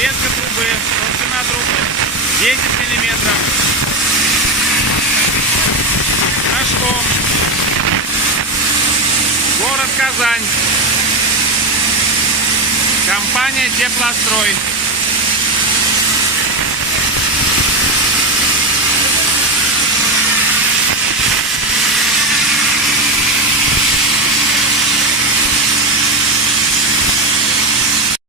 Ветка трубы, толщина трубы 10 миллиметров. Нашлом. Город Казань. Компания «Теплострой».